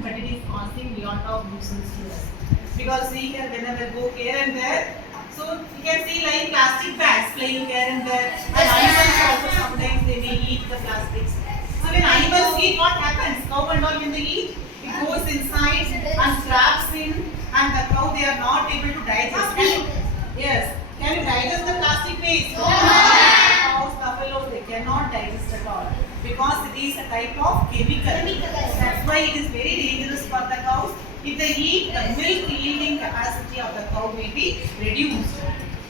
plant, but it is causing lot of nuisance to us. Because see here, whenever go here and there, so you can see like plastic bags playing here and there, and animals also sometimes they may eat the plastics. So when animals eat, what happens? Cow and all when they eat, it goes inside and traps in, and the cow they are not able to digest. Yes. Can you digest the plastic waste? No. Cows, buffaloes, they cannot digest at all because it is a type of chemical. That's why it is very dangerous for the cows. If they eat, the milk yielding capacity of the cow will be reduced.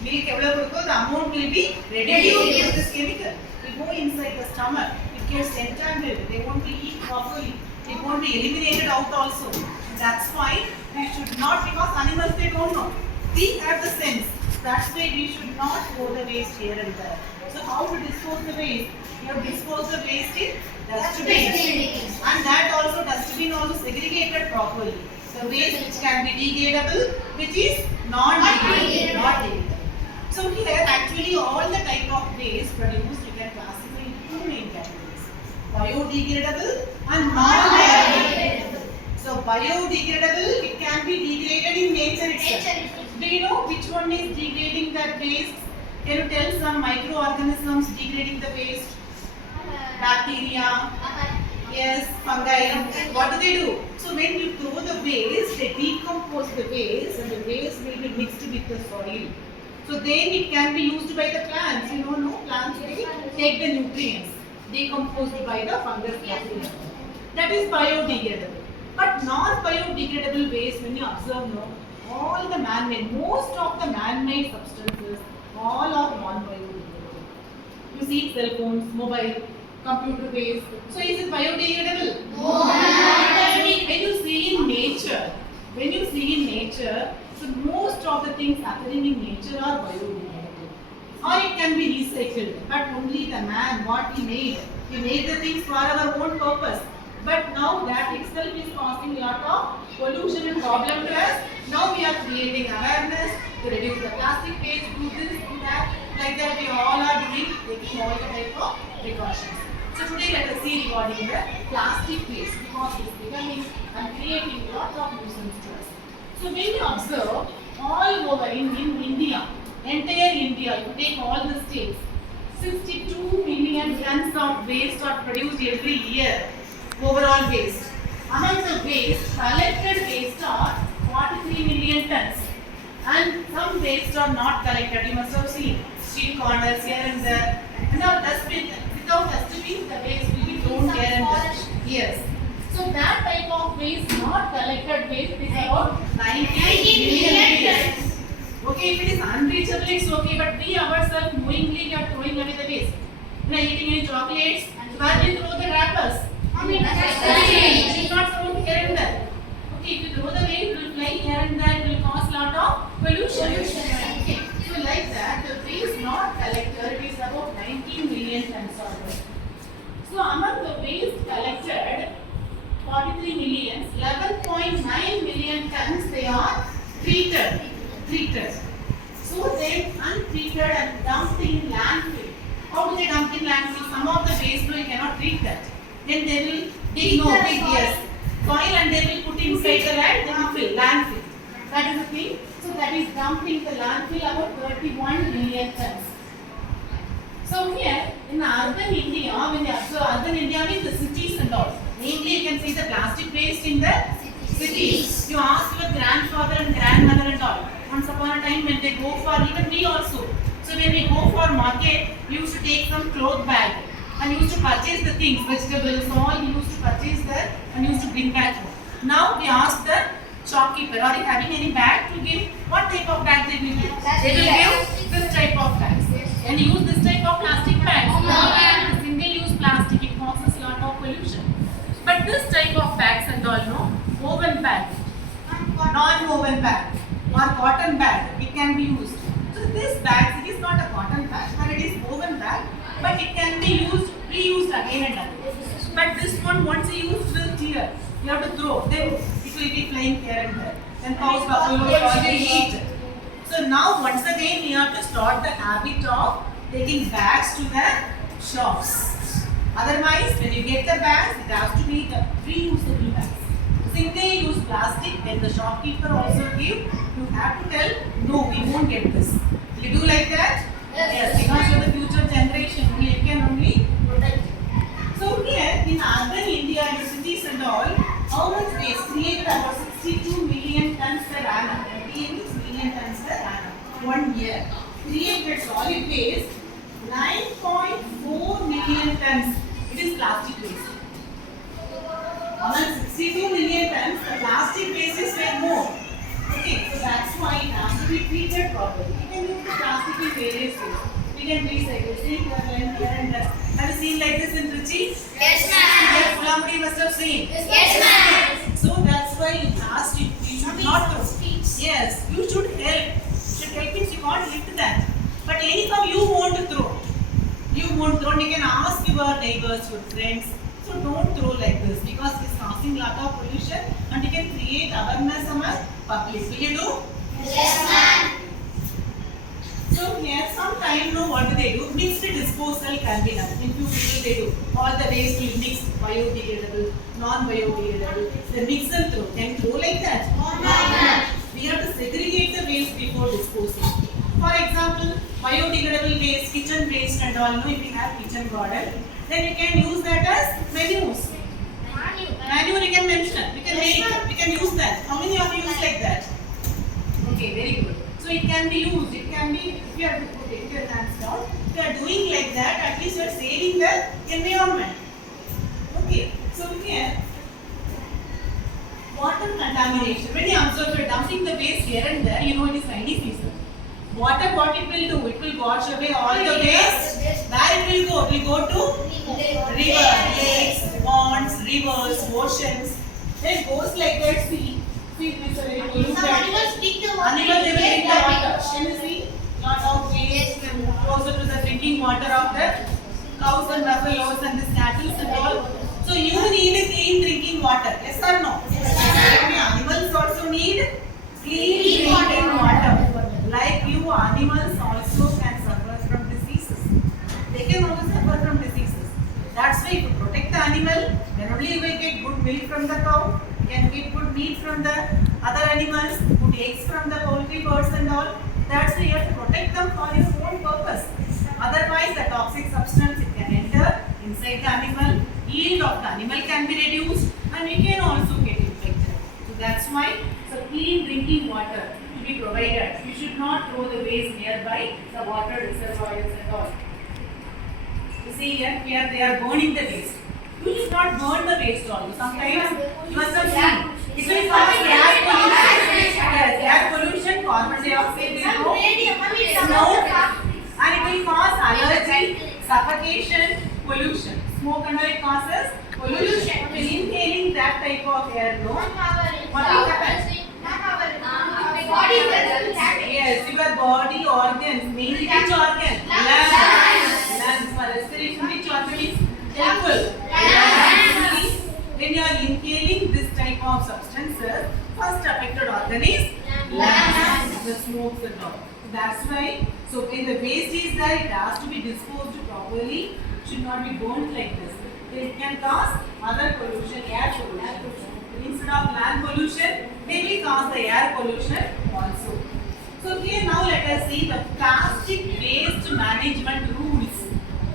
Milk the amount will be reduced due to this chemical. It will go inside the stomach. It gets entangled. They won't be eaten properly. It won't be eliminated out also. That's why we should not, because animals they don't know. We have the sense. That's why we should not throw the waste here and there. So how to dispose the waste? You have disposed the waste in dustbin. And that also dustbin also segregated properly. The waste which can be degradable, which is non-degradable. So here actually all the type of waste produced you can classify into two main categories. Biodegradable and non-biodegradable. So biodegradable, it can be degraded in nature itself. Do you know which one is degrading that waste? Can you tell some microorganisms degrading the waste? Bacteria, yes, fungi. What do? So when you throw the waste, they decompose the waste and the waste will be mixed with the soil. So then it can be used by the plants. You know, no plants they take the nutrients decomposed by the fungus bacteria. That is biodegradable. But non-biodegradable waste, when you observe, no, all the man-made, most of the man-made substances, all are non-biodegradable. You see cell phones, mobile, computer waste. So is it biodegradable? No. When you see in nature, so most of the things happening in nature are biodegradable. Or it can be recycled. But only the man, what he made the things for our own purpose. But now that itself is causing a lot of pollution and problem to us. Now we are creating awareness to reduce the plastic waste, do this, do that. Like that we all are doing, taking all the type of precautions. So today let us see regarding the plastic waste because it is becoming and creating a lot of nuisance to us. So when you observe all over in India, entire India, you take all the states, 62 million tons of waste are produced every year. Overall waste. Among the waste, collected waste are 43 million tons. And some waste are not collected. You must have seen street corners here and there. Without dustbin, the waste will be thrown here and there. Yes. So that type of waste, not collected waste, is about 90 million waste. Okay, if it is unreachable, it's okay. But we ourselves knowingly we are throwing away the waste. We are eating any chocolates, where we throw the wrappers. It is not thrown here and there. Okay, if you throw the waste, it will fly here and there, it will cause a lot of pollution. Okay, so like that, the waste not collected is about 19 million tons of waste. So among the waste collected, 43 million, 11.9 million tons they are treated. So they untreated and dumped in landfill. How do they dump in landfill? Some of the waste you cannot treat that. Then they will dig soil and they will put inside the landfill. That is the thing. So that is dumped in the landfill about 31 million tons. So here in urban India, when you observe urban India means the cities and all. Mainly you can see the plastic waste in the cities. You ask your grandfather and grandmother and all. Once upon a time when they go for, even we also. So when we go for market, we used to take some cloth bag. And used to purchase the things, vegetables, all we used to purchase there and used to bring back home. Now we ask the shopkeeper, are you having any bag to give? What type of bag they will give? They will give this type of bags. And use this type of plastic bags. Single-use plastic, it causes a lot of pollution. But this type of bags and all, no, woven bag, non-woven bag or cotton bag, it can be used. So this bag, it is not a cotton bag, but it is woven bag. But it can be reused again and again. But this one, once you use, will tear. You have to throw. Then it will be flying here and there. Then cows, buffaloes, all they eat. So now, once again, we have to start the habit of taking bags to the shops. Otherwise, when you get the bags, it has to be the reusable bags. single-use plastic, when the shopkeeper also give, you have to tell, no, we won't get this. Will you do like that? Yes, because for the future generation, we can only protect it. So here, in urban India, in cities and all, how much waste? Created about 62 million tons per annum. 28 million tons per annum. 1 year. Created solid waste, 9.4 million tons. It is plastic waste. Among 62 million tons, the plastic wastes were more. Okay, so that's why it has to be treated properly. You can use the plastic in various ways. We can recycle. See here and there. Have you seen like this in TRICHY? Yes, ma'am. Fulamudi must have seen. Yes, ma'am. So that's why it has to. You should not throw. Yes, you should help. You should help means you can't lift that. But anyhow, you want to throw. You won't throw. You can ask your neighbors, your friends. So don't throw like this because it's causing lot of pollution and you can create awareness among public. Will you do? Yes, ma'am. So here sometimes what do? Mixed disposal can be done. In few people they do. All the waste will mix biodegradable, non-biodegradable. They mix and throw. Can you throw like that? No. We have to segregate the waste before disposing. For example, biodegradable waste, kitchen waste and all. If you have kitchen garden, then you can use that as manures. Manure you can mention. We can make. We can use that. How many of you use like that? Okay, very good. So it can be used. It can be. If you are putting your hands down, if you are doing like that, at least you are saving the environment. Okay. So here, water contamination. When you observe, you are dumping the waste here and there. You know it is rainy season. Water, what it will do? It will wash away all the waste. Where it will go? It will go to river, lakes, ponds, rivers, oceans. Then it goes like that. See, this is a very polluted. Animals drink the water. Animals they will drink the water. Can you see? Lot of waste closer to the drinking water of the cows and buffaloes and the cattle and all. So you need a clean drinking water. Yes or no? Yes. Animals also need clean drinking water. Like you, animals also can suffer from diseases. They can also suffer from diseases. That's why if you protect the animal, then only you will get good milk from the cow. You can get good meat from the other animals, good eggs from the poultry birds and all. That's why you have to protect them for your own purpose. Otherwise, the toxic substance it can enter inside the animal. Yield of the animal can be reduced, and we can also get infected. So that's why clean drinking water to be provided. You should not throw the waste nearby the water reservoirs and all. You see here they are burning the waste. You should not burn the waste also. Sometimes you must have seen. It will cause gas pollution. Yes, gas pollution, carbon dioxide will go, smoke, and it will cause allergy, suffocation, pollution. Smoke and all it causes pollution. When inhaling that type of air, no, what will happen? Yes, your body organs, mainly which organ? Lungs. For respiration, which organ is helpful? Lungs. When you are inhaling this type of substances, first affected organ is lungs. The smokes and all. That's why, so when the waste is there, it has to be disposed properly. It should not be burnt like this. It can cause other pollution, air pollution. Instead of land pollution, they will cause the air pollution also. So here now let us see the plastic waste management rules.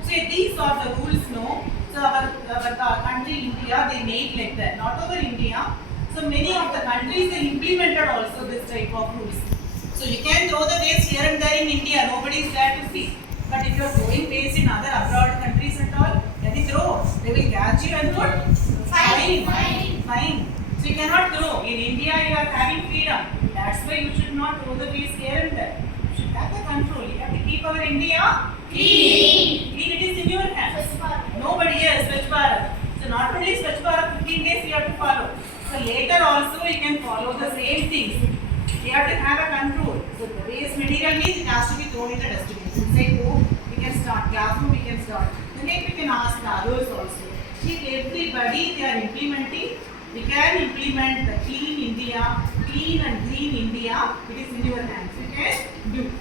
So these are the rules, no. So our country India, they made like that. Not over India. So many of the countries they implemented also this type of rules. So you can throw the waste here and there in India. Nobody is there to see. But if you are throwing waste in other abroad countries and all, then you throw. They will catch you and put fine. So you cannot throw. In India you are having freedom. That's why you should not throw the waste here and there. You should have the control. You have to keep our India clean. Clean, it is in your hands. Nobody else, Swachh Bharat. So not only Swachh Bharat 15 days you have to follow. So later also you can follow the same things. You have to have a control. So the waste material means it has to be thrown in the dustbin. Inside home we can start, classroom we can start. Then we can ask the others also. If everybody they are implementing, we can implement the clean India, clean and green India. It is in your hands. You can do.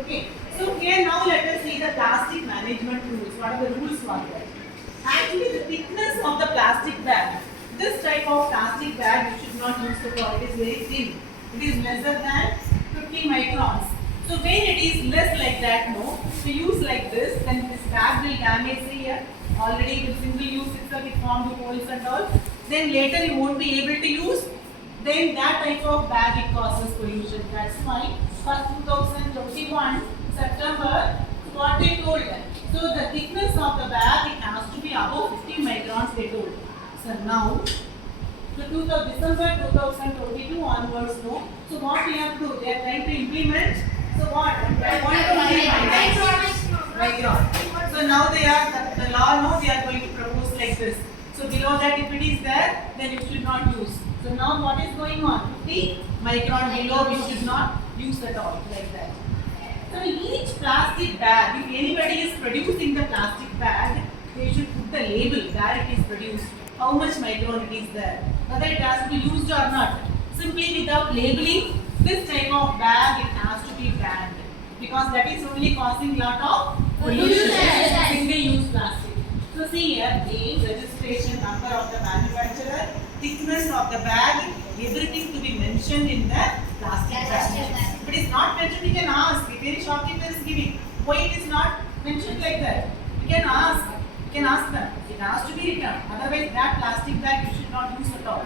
Okay. So here now let us see the plastic management rules. What are the rules for that? Actually the thickness of the plastic bag. This type type of plastic bag you should not use at all. It is very thin. It is lesser than 50 microns. So when it is less like that, no, to use like this, then this bag will damage the already with single use itself it formed holes and all. Then later you won't be able to use. Then that type of bag it causes pollution. That's why for 2021 September what they told. So the thickness of the bag it has to be above 50 microns they told. So now so December 2022 onwards, no. So what we have to do? They are trying to implement. So what? They want to implement micron. So now they are the law. No, they are going to propose like this. So below that, if it is there, then you should not use. So now what is going on? 50 micron below we should not use at all like that. So each plastic bag, if anybody is producing the plastic bag, they should put the label where it is produced, how much micron it is there, whether it has to be used or not. Simply without labeling this type of bag, it has to be banned because that is only causing lot of pollution. Single-use plastic. So see here, name, registration, number of the manufacturer, thickness of the bag, everything to be mentioned in the plastic bag. If it is not mentioned, you can ask. If any shopkeeper is giving, why it is not mentioned like that? You can ask. You can ask them. It has to be returned. Otherwise, that plastic bag you should not use at all.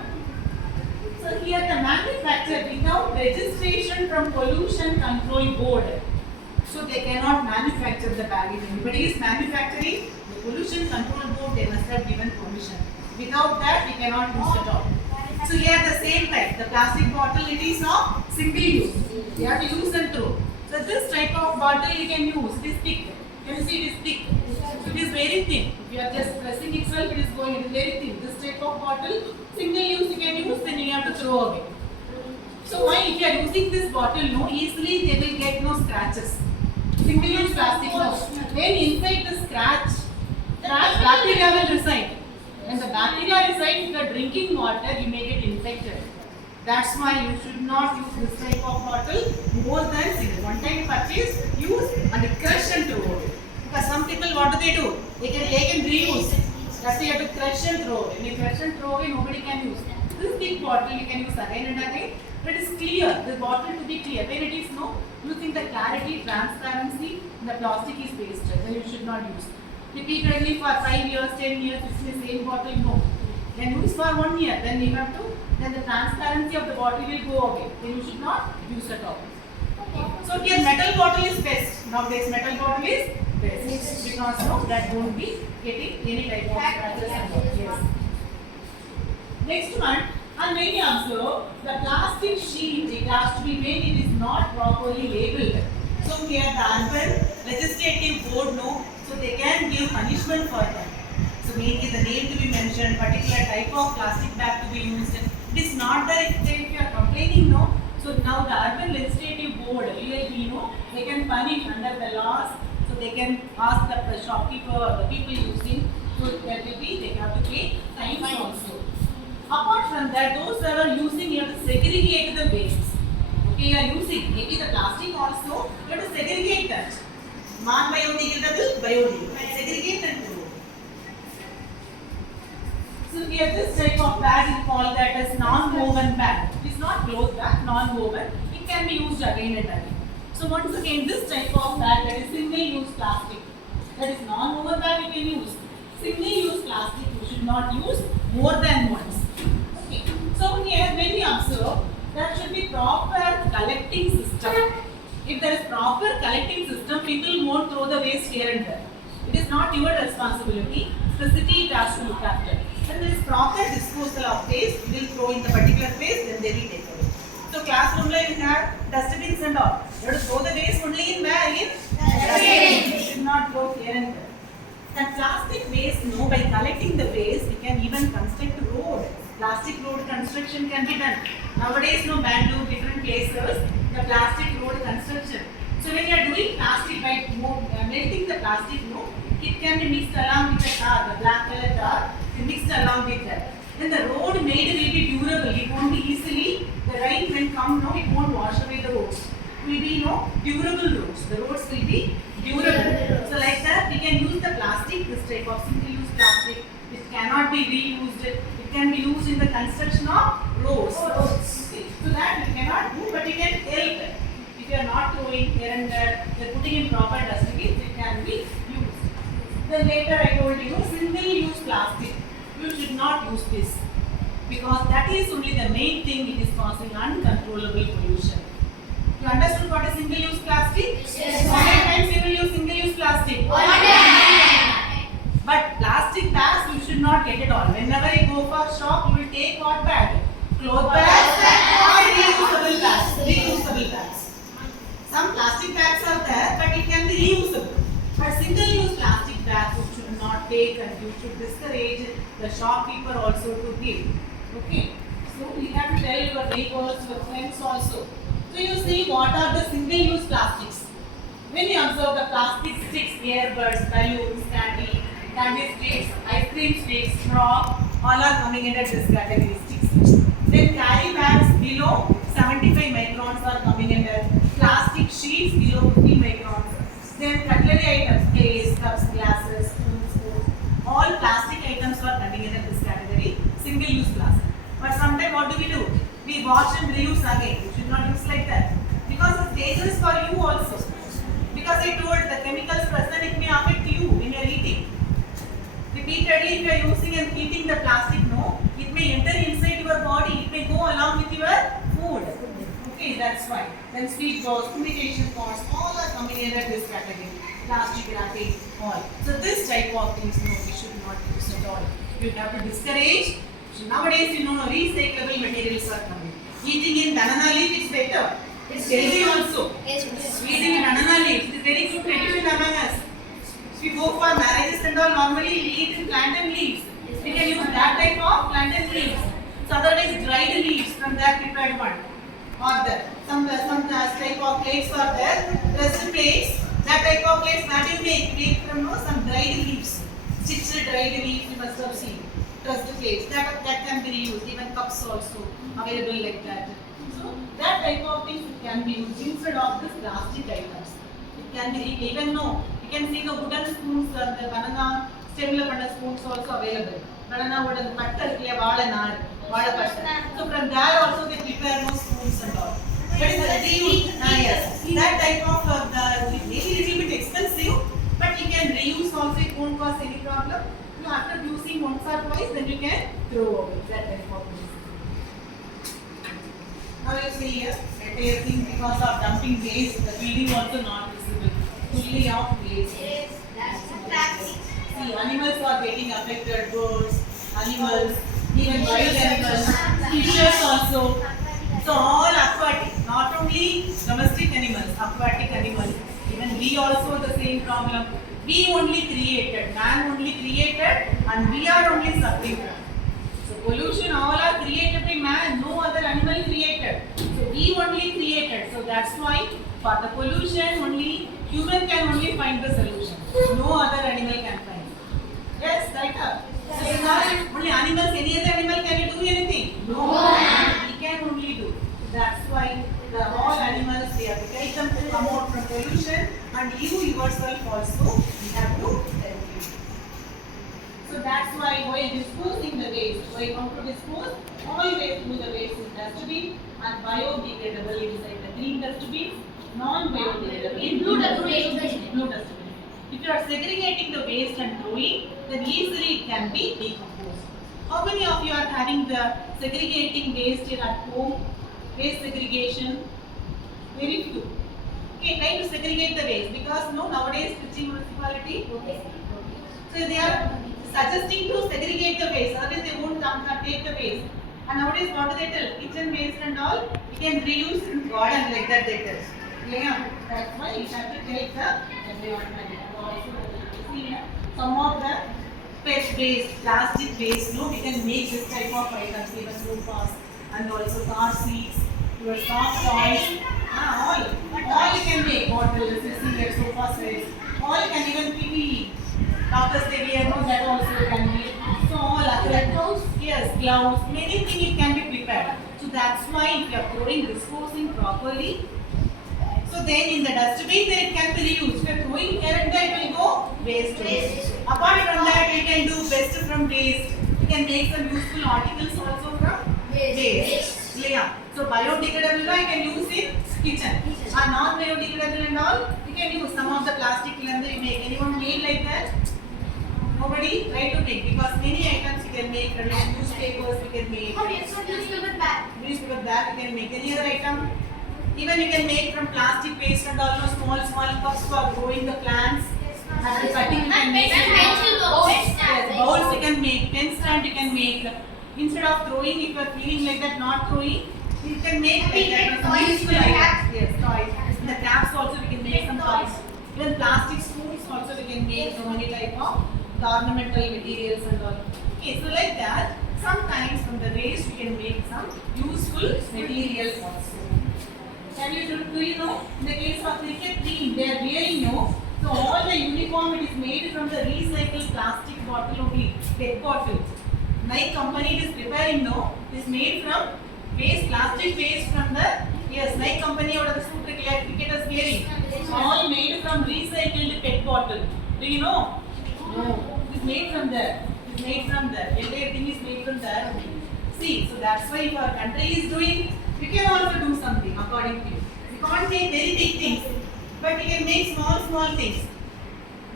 So here the manufacturer without registration from Pollution Control Board. So they cannot manufacture the bag. If anybody is manufacturing, the Pollution Control Board they must have given permission. Without that, we cannot use at all. So here the same type, the plastic bottle it is of single use. You have to use and throw. So this type of bottle you can use. It is thick. You can see it is thick. So it is very thin. If you are just pressing itself, it is going. It is very thin. This type of bottle, single use you can use. Then you have to throw away. So why if you are using this bottle, no, easily they will get no scratches. Single use plastic, no. Then inside the scratch, bacteria will reside. When the bacteria reside in the drinking water, you may get infected. That's why you should not use this type of bottle more than single. One time purchase, use and crush and throw away. Because some people, what do? They can reuse. That's why you have to crush and throw away. When you crush and throw away, nobody can use. This big bottle you can use again and again. But it is clear. The bottle to be clear. When it is no, using the clarity, transparency, the plastic is pasted. Then you should not use. Repeatedly for 5 years, 10 years, it's the same bottle, no. Then use for 1 year, then you have to, then the transparency of the bottle will go away. Then you should not use at all. Okay. So here metal bottle is best. Nowadays metal bottle is best. Because no, that won't be getting any type of scratches and all. Yes. Next one, and when you observe, the plastic sheet, it has to be when it is not properly labeled. So here the urban legislative board no, so they can give punishment for them. So mainly the name to be mentioned, particular type of plastic bag to be used. It is not that if you are complaining, no. So now the urban legislative board, ULB, no, they can punish under the laws. So they can ask the shopkeeper or the people using. So that will be they have to pay fines also. Apart from that, those who are using, you have to segregate the waste. Okay, you are using maybe the plastic also. You have to segregate that. Non-biodegradable, biodegradable. Segregate and throw. So here this type of bag is called that as non-woven bag. It is not cloth bag, non-woven. It can be used again and again. So once again, this type of bag that is single-use plastic. That is non-woven bag you can use. Single-use plastic you should not use more than once. Okay. So here when we observe, there should be proper collecting system. If there is proper collecting system, people won't throw the waste here and there. It is not your responsibility. The city it has to look after. When there is proper disposal of waste, we will throw in the particular place, then they will take away. So classroom like we have dustbins and all. You have to throw the waste only in where? In dustbin. You should not throw here and there. And plastic waste, no, by collecting the waste, we can even construct road. Plastic road construction can be done. Nowadays, no, Bangalore, different places, the plastic road construction. So when you are doing plastic by melting the plastic, no, it can be mixed along with the tar, the black color tar, mixed along with that. Then the road made will be durable. It won't be easily, the rain will come, no, it won't wash away the roads. It will be, no, durable roads. The roads will be durable. So like that, we can use the plastic, this type of single-use plastic. It cannot be reused. It can be used in the construction of roads. Okay. So that you cannot do, but you can help. If you are not throwing here and there, you are putting in proper dustbins, it can be used. Then later I told you, single-use plastic. You should not use this because that is only the main thing. It is causing uncontrollable pollution. You understood what is single-use plastic? Yes. How many times you will use single-use plastic? One time. But plastic bags you should not get it all. Whenever you go for shop, you will take what bag? Cloth bags or reusable bags. Reusable bags. Some plastic bags are there, but it can be reusable. But single-use plastic bags you should not take, and you should discourage the shopkeeper also to give. Okay. So you have to tell your neighbors, your friends also. So you see what are the single-use plastics. When you observe the plastic sticks, earbuds, balloons, candy sticks, ice cream sticks, straw, all are coming under this category sticks. Then carry bags below 75 microns are coming under plastic sheets below 50 microns. Then cutlery items, plates, cups, glasses, spoons, all plastic items are coming under this category, single-use plastic. But sometimes what do? We wash and reuse again. You should not use like that because it's dangerous for you also. Because I told the chemicals present, it may affect you when you are eating. Repeatedly, if you are using and eating the plastic, no, it may enter inside your body. It may go along with your food. Okay, that's why. Then sweet balls, imitation pots, all are coming under this category. Plastic wrapping, all. So this type of things, no, we should not use at all. You have to discourage. Nowadays, recyclable materials are coming. Eating in banana leaf is better. It's healthy also. Eating in banana leaf is very good tradition among us. If we go for marriages and all, normally we eat in plantain leaves. We can use that type of plantain leaves. So otherwise, dried leaves from that prepared one. Or there. Some type of plates are there. Pressed plates. That type of plates, what do you make? Make from some dried leaves. Stitched dried leaves, you must have seen. Pressed plates. That can be reused. Even cups also available like that. So that type of things can be used instead of this plastic items. It can be even no. You can see the wooden spoons, the banana stem spoons also available. Banana wooden patta so from there also they prepare no spoons and all. That is reused. Yes. That type of maybe little bit expensive, but you can reuse also. It won't cause any problem. You after using once or twice, then you can throw away that type of things. Now you see here, entire thing because of dumping waste, the building also not visible. Fully of waste. See, animals are getting affected, birds, animals, even wild animals, fishes also. So all aquatic, not only domestic animals, aquatic animals. Even we also the same problem. We only created, man only created, and we are only suffering from. So pollution all are created by man, no other animal created. So we only created. So that's why for the pollution only human can only find the solution. No other animal can find. Yes, right up. So it's not only animals, any other animal can you do anything? No. We can only do. That's why all animals, we have to take them to come out from pollution, and you yourself also you have to help you. So that's why while disposing the waste, while how to dispose, always do the waste in dustbin and biodegradable inside the green dustbin, non-biodegradable in blue dustbin. If you are segregating the waste and throwing, then easily it can be decomposed. How many of you are having the segregating waste here at home? Waste segregation? Very few. Okay, try to segregate the waste because nowadays Trichy municipality. Okay. So they are suggesting to segregate the waste, otherwise they won't come and take the waste. And nowadays what do they tell? Kitchen waste and all, you can reuse in garden like that they tell. Yeah, that's why you have to take the environment. Some of the pet waste, plastic waste, no, we can make this type of items, even sofas and also car seats, your soft toys, all you can make, bottles, cigarettes, sofa sets, all you can even PPE. Doctors they wear, no, that also can be. So all other gloves, yes, gloves, many things it can be prepared. So that's why if you are throwing, disposing properly, so then in the dustbin then it can be reused. If you are throwing here and there, it will go waste. Apart from that, we can do best from waste. We can make some useful articles also from waste. Yeah. So biodegradable I can use in kitchen. Non-biodegradable and all you can use some of the plastic you make. Anyone made like that? Nobody try to make because many items you can make from newspapers you can make. Newspaper bag you can make. Any other item? Even you can make from plastic waste and all small cups for growing the plants. After cutting you can make bowls you can make, pen stand you can make. Instead of throwing, if you are feeling like that not throwing, you can make like that. Useful items. Yes, toys. In the caps also we can make some toys. Even plastic spoons also we can make so many type of ornamental materials and all. Okay, so like that, sometimes from the waste we can make some useful material also. Do you know, in the case of cricket team, they are wearing no. So all the uniform it is made from the recycled plastic bottle only, PET bottle. Nike company it is preparing no, it is made from waste, plastic waste from the Nike company or the suit cricketers wearing. All made from recycled PET bottle. Do you know? No, it is made from there. It is made from there. Entire thing is made from there. See, so that's why if our country is doing, we can also do something according to you. We can't make very big things, but we can make small things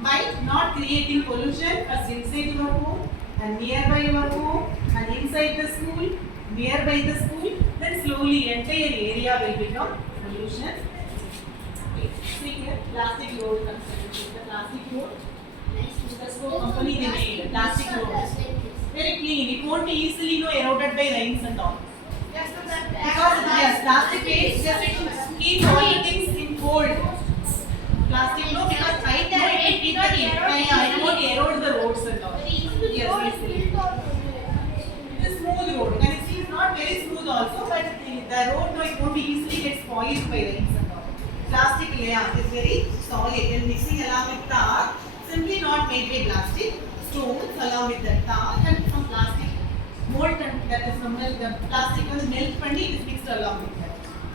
by not creating pollution first inside your home and nearby your home and inside the school, nearby the school. Then slowly entire area will become pollution. Okay, see here, plastic road concept. The plastic road. The scope company they made plastic road. Very clean. It won't be easily eroded by rains and all. Because plastic waste just keep all the things in cold. Plastic because tight it will keep the heat. It won't erode the roads and all. Yes, easily. It is smooth road. And it is not very smooth also, but the road it won't be easily get spoiled by rains and all. Plastic layer is very solid and mixing along with tar. Simply not made by plastic. Stones along with the tar and some plastic molten, that is from the plastic was melt panni is mixed along with that.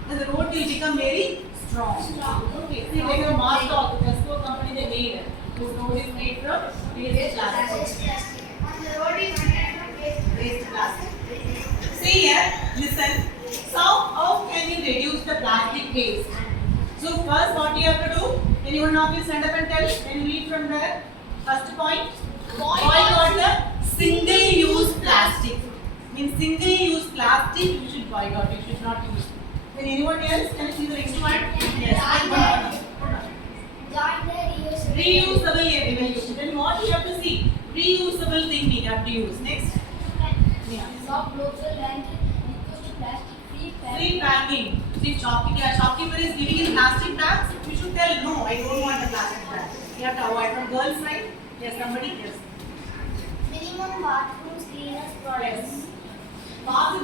And the road will become very strong. Okay, see like a mask of the scope company they made. This road is made from waste plastic. The road is made from Waste plastic. See here, listen. So how can you reduce the plastic waste? So first what you have to do, anyone of you stand up and tell, can you read from there? First point, boycott the single-use plastic. Means single-use plastic you should boycott, you should not use. Then anyone else? Can you see the next one? Yes. Reusable evaluation. Then what you have to see? Reusable thing we have to use. Next. Yeah. Stop local and equals to plastic Free packing. See, shopkeeper is giving you plastic bags. You should tell no, I don't want a plastic bag. You have to avoid. From girls' side, yes, somebody yes. minimum bathroom cleaners products.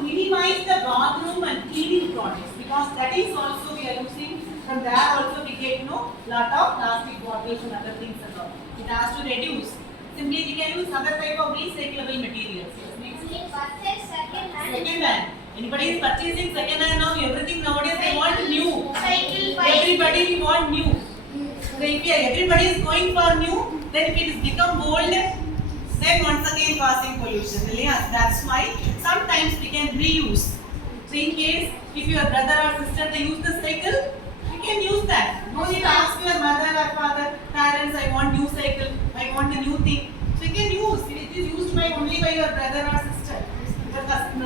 Minimize the bathroom and cleaning products because that is also we are using. From there also we get lot of plastic bottles and other things and all. It has to reduce. Simply we can use other type of recyclable materials. Yes, next. Purchase second hand. Second hand. Anybody is purchasing second hand now? Everything nowadays they want new. Cycle, bike. Everybody want new. So if everybody is going for new, then if it is become old, then once again causing pollution. Yes, that's why sometimes we can reuse. So in case if your brother or sister they use the cycle, you can use that. No need to ask your mother or father, parents, I want new cycle, I want a new thing. So you can use. It is used by only by your brother or sister, your cousin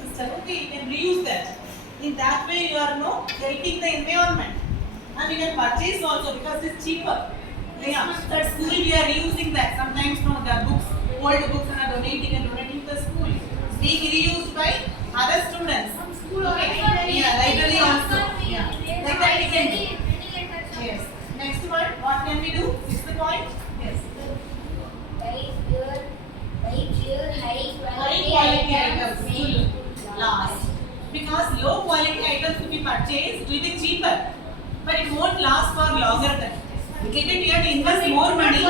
sister. Okay, you can reuse that. In that way you are helping the environment. And you can purchase also because it's cheaper. Yeah, so at school we are reusing that. Sometimes the books, old books are donating to the school. Being reused by other students. Okay. Yeah, library also. Yeah. Like that we can do. Yes. Next one, what can we do? Is the point? Yes. Buy pure high quality items will last. Because low quality items to be purchased will be cheaper. But it won't last for longer time. You have to invest more money.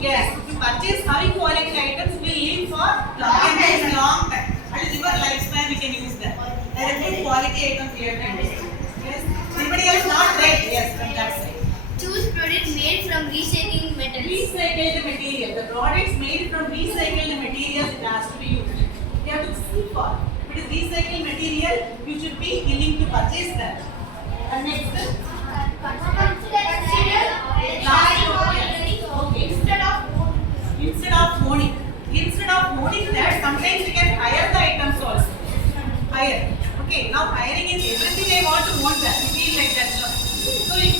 Yes, if you purchase high quality items, will live for long time. That is your lifespan. We can use that. There are good quality items we have to use. Yes. Anybody else not right? Yes, from that side. Choose products made from recycling metals. Recycled material. The products made from recycled materials it has to be used. You have to see for. If it is recycled material, you should be willing to purchase that. And next, okay. Instead of owning that, sometimes we can hire the items also. Hire. Okay. Now hiring is everything I want to own that. We feel like that. So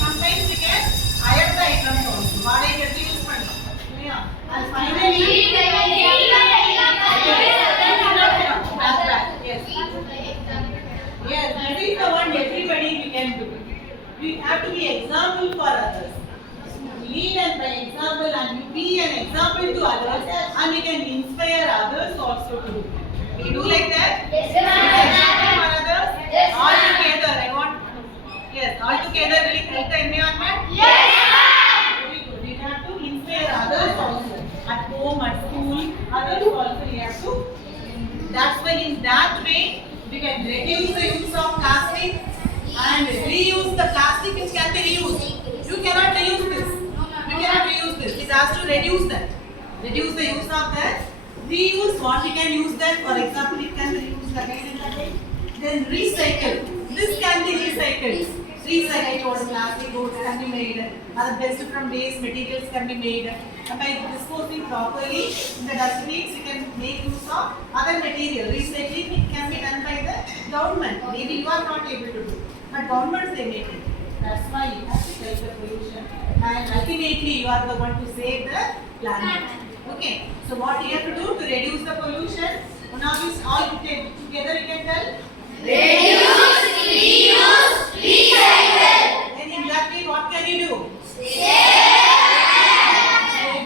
sometimes we can hire the items also. வாடகை எடுத்து use பண்ணலாம். இல்லையா? And finally, back. Yes. Yes, that is the one everybody we can do. We have to be example for others. Lead and by example, and you be an example to others, and we can inspire others also to do. We do like that? Yes, Be an example for others? Yes, All together, I want. Yes, all together will it help the environment? Yes, Very good. We have to inspire others also. At home, at school, others also we have to. That's why in that way we can reduce the use of plastic and reuse the plastic which can be reused. You cannot reuse this. You cannot reuse this. It has to reduce that. Reduce the use of that. Reuse what we can use that. For example, it can be reused again and again. Then recycle. This can be recycled. Recycled towards plastic boards can be made. Other best from waste materials can be made. And by disposing properly in the dustbins, you can make use of other material. Recycling it can be done by the government. Maybe you are not able to do, but governments they make it. That's why you have to help the pollution. And ultimately, you are the one to save the planet. Okay. So what you have to do to reduce the pollution? One of these all together we can tell. reduce, reuse, recycle. Then in that way, what can you do? Save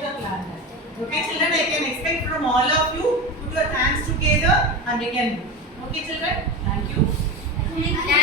the planet. Okay, children, I can expect from all of you put your hands together and we can do. Okay, children? Thank you.